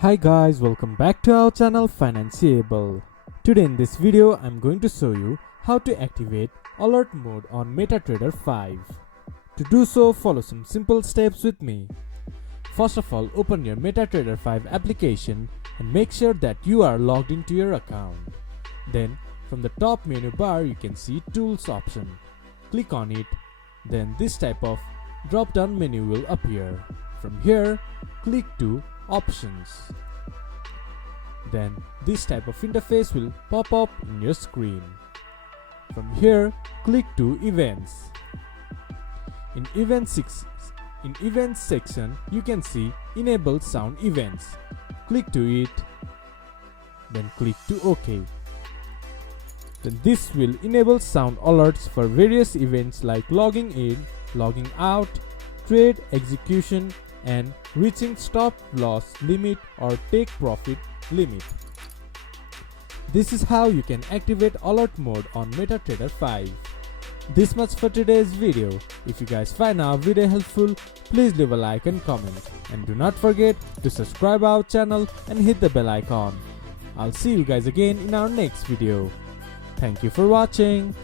Hi guys, welcome back to our channel Financeable. Today in this video I'm going to show you how to activate alert mode on MetaTrader 5. To do so, follow some simple steps with me. First of all, open your MetaTrader 5 application and make sure that you are logged into your account. Then from the top menu bar you can see Tools option. Click on it. Then this type of drop down menu will appear. From here, click to Options. Then this type of interface will pop up in your screen. From here, click to Events. In Events section, you can see Enable Sound Events. Click to it, then click to OK. Then this will enable sound alerts for various events like logging in, logging out, trade execution, and reaching stop loss limit or take profit limit. This is how you can activate alert mode on MetaTrader 5. This much for today's video. If you guys find our video helpful, please leave a like and comment, and do not forget to subscribe our channel and hit the bell icon. I'll see you guys again in our next video. Thank you for watching.